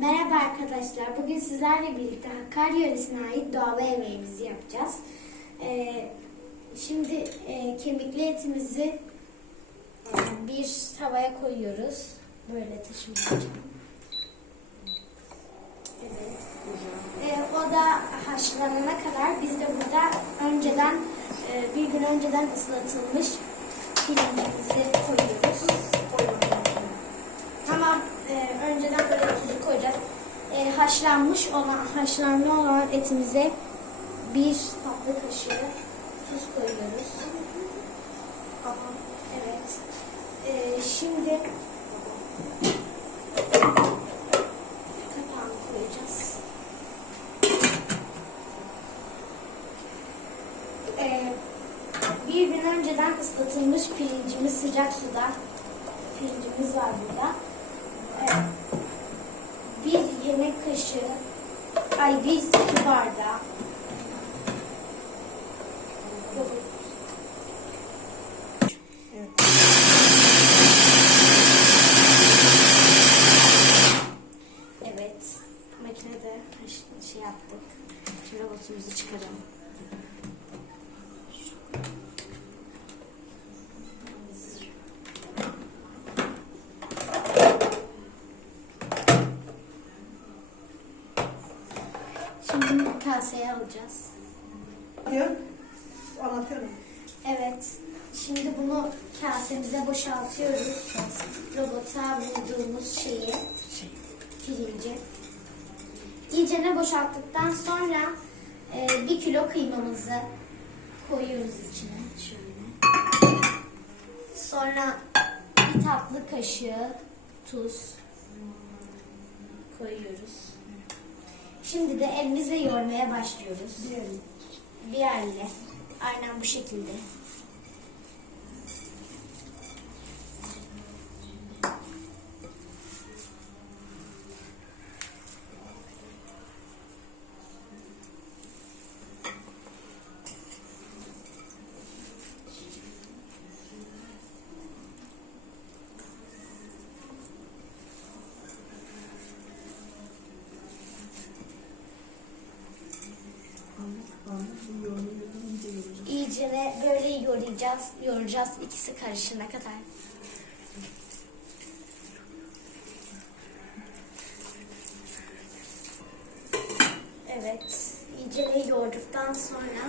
Merhaba arkadaşlar. Bugün sizlerle birlikte Hakkari yöresine ait doğal yemeğimizi yapacağız. Ee, şimdi e, kemikli etimizi e, bir tavaya koyuyoruz. Böyle taşımayacağım. Evet. Ee, o da haşlanana kadar biz de burada önceden e, bir gün önceden ıslatılmış pirincimizi haşlanmış olan, haşlanma olan etimize bir tatlı kaşığı tuz koyuyoruz. Aha, evet. E, şimdi kapağını koyacağız. E, bir gün önceden ıslatılmış pirincimiz sıcak suda pirincimiz var burada. Kaşığı, ay bir su bardağı. Evet, makinede şey yaptık. Şimdi robotumuzu çıkaralım. Şimdi bunu kaseye alacağız. diyor. Anlatıyorum. Evet. Şimdi bunu kasemize boşaltıyoruz. Robota vurduğumuz şeyi, pirinci. İyicene boşalttıktan sonra e, bir kilo kıymamızı koyuyoruz içine. Şöyle. Sonra bir tatlı kaşığı tuz koyuyoruz. Şimdi de elimizle yoğurmaya başlıyoruz. Diyelim. Bir elle. Aynen bu şekilde. İyice ve böyle yoğuracağız. Yoğuracağız ikisi karışana kadar. Evet. İyice yoğurduktan sonra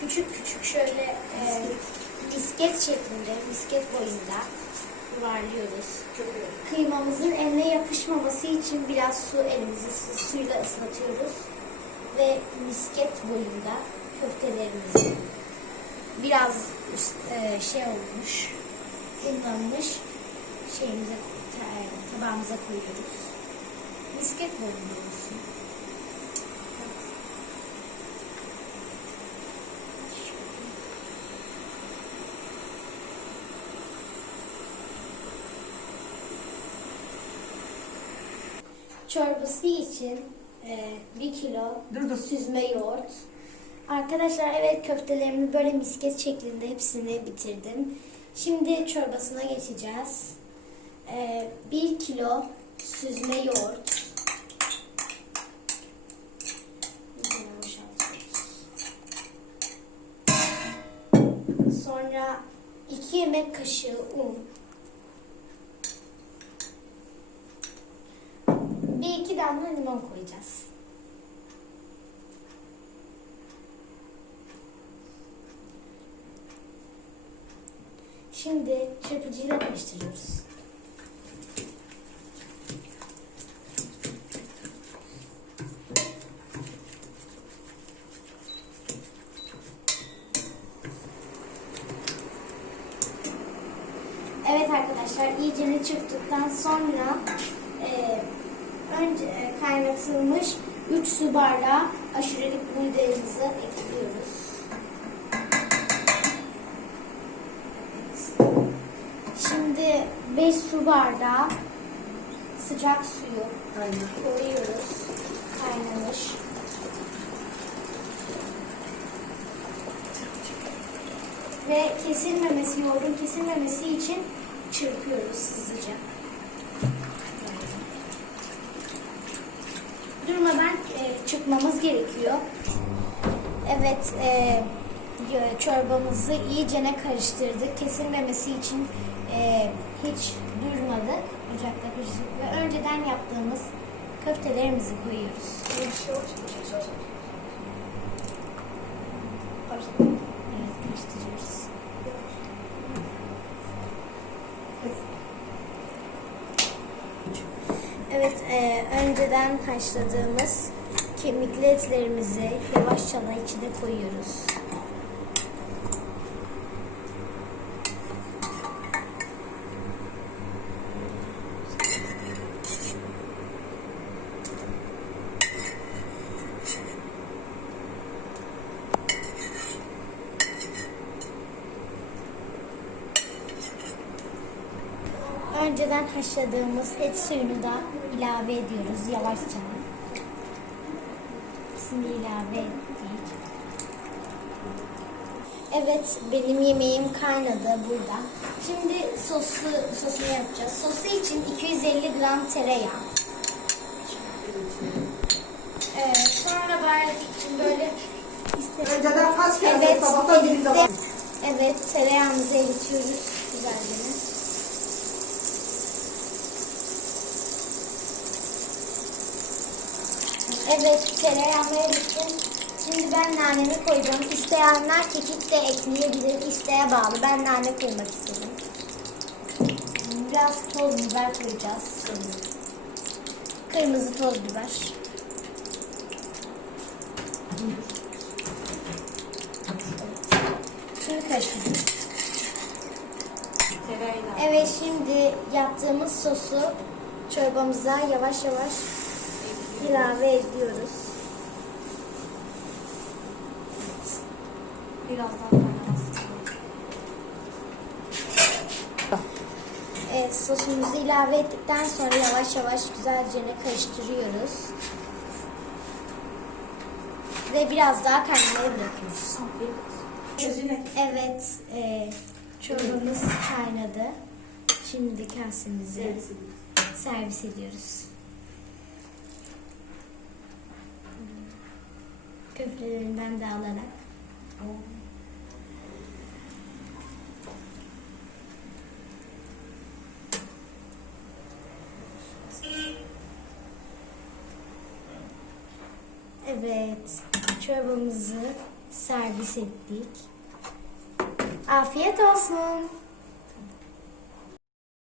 küçük küçük şöyle e, misket şeklinde, misket boyunda yuvarlıyoruz. Kıymamızın eline yapışmaması için biraz su elimizi su- suyla ıslatıyoruz. Ve misket boyunda köftelerimizi biraz e, şey olmuş, unlanmış şeyimize, ta- tabağımıza koyuyoruz. Misket boyunda olsun. Çorbası için e, bir kilo Dur dur. süzme yoğurt. Arkadaşlar evet köftelerimi böyle misket şeklinde hepsini bitirdim. Şimdi çorbasına geçeceğiz. E, bir kilo süzme yoğurt. Sonra iki yemek kaşığı un. Bir iki damla limon koyacağız. Şimdi çırpıcıyla karıştırıyoruz. Evet arkadaşlar iyicene çırptıktan sonra e, önce e, kaynatılmış 3 su bardağı aşurelik buğdayımızı ekliyoruz. 5 su bardağı sıcak suyu koyuyoruz. Kaynamış. Ve kesilmemesi, yoğurdun kesilmemesi için çırpıyoruz hızlıca. Durmadan e, çırpmamız gerekiyor. Evet, e, çorbamızı iyicene karıştırdık. Kesilmemesi için e, hiç durmadık. Ocakta karıştırdık ve önceden yaptığımız köftelerimizi koyuyoruz. Evet, karıştırıyoruz. Evet, e, önceden haşladığımız kemikli etlerimizi yavaşça içine koyuyoruz. Önceden haşladığımız et suyunu da ilave ediyoruz yavaşça. İkisini ilave ettik. Evet, benim yemeğim kaynadı burada. Şimdi soslu sosunu yapacağız. Sosu için 250 gram tereyağı. Evet, sonra baharat için böyle Önceden kaç kere Evet, sabahtan birlikte- bak. Evet, tereyağımızı eritiyoruz güzelce. Evet, tereyağımı erittim. Şimdi ben nanemi koyacağım. İsteyenler kekik de ekleyebilir. İsteğe bağlı. Ben nane koymak istedim. Biraz toz biber koyacağız. Kırmızı toz biber. Şimdi karıştırıyoruz. Evet şimdi yaptığımız sosu çorbamıza yavaş yavaş ilave ediyoruz. Biraz daha kaynaması. Evet sosumuzu ilave ettikten sonra yavaş yavaş güzelce karıştırıyoruz. Ve biraz daha kaynamaya bırakıyoruz. Evet e, çorbamız kaynadı. Şimdi kasemizi servis ediyoruz. Köftelerinden de. Evet, çorbamızı servis ettik. Afiyet olsun.